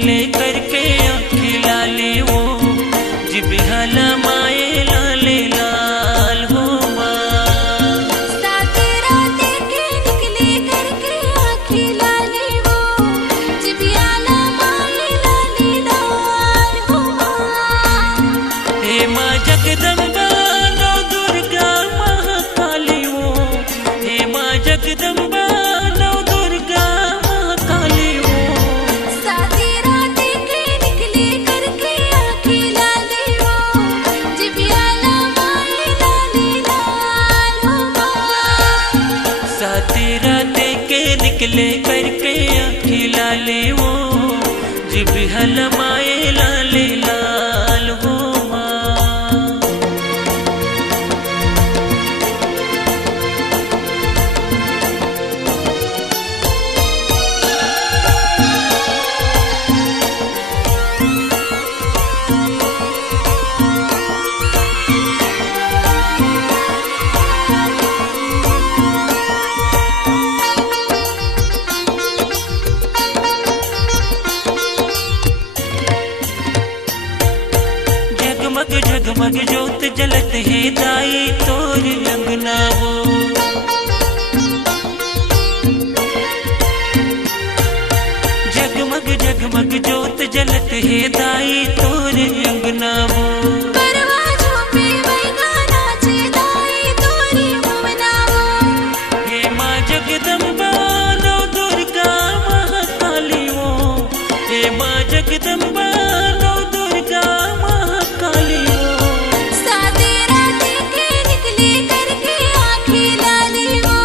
निकले करके आँखें लाले वो जिब हलमाए लाले लाल हो माँ। सातेरा देखे निकले करके आँखें लाले वो जिब हलमाए लाले लाल हो माँ। हे माँ जगदम्बा नौ दुर्गा महाकाली वो, हे माँ जगदम्बा नौ दुर्गा महाकाली वो। सातेरा देखे निकले करके आँखें लाले वो जिब हलमाए लाले लाल हो माँ। सातेरा देके निकले करके आँखें लाले वो जिब हलमाए लाले लाल हो माँ। जगमग जगमग ज्योत जलत है दाई तोर अंगना वो। जगमग जगमग ज्योत जलत है दाई तोर अंगना वो। परवा झोंपे वैगा नाचे दाई तोरी भुवना वो। हे माँ जगदम्बा नौ दुर्गा महाकाली वो, हे माँ जगदम्बा नौ दुर्गा महाकाली वो। सातेरा देखे निकले करके आँखें लाले वो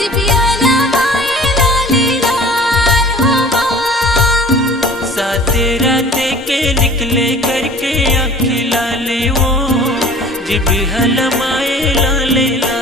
जिब हलमाए लाले लाल हो माँ। सातेरा देके निकले करके आँखें लाले वो जिब हलमाए लाले लाल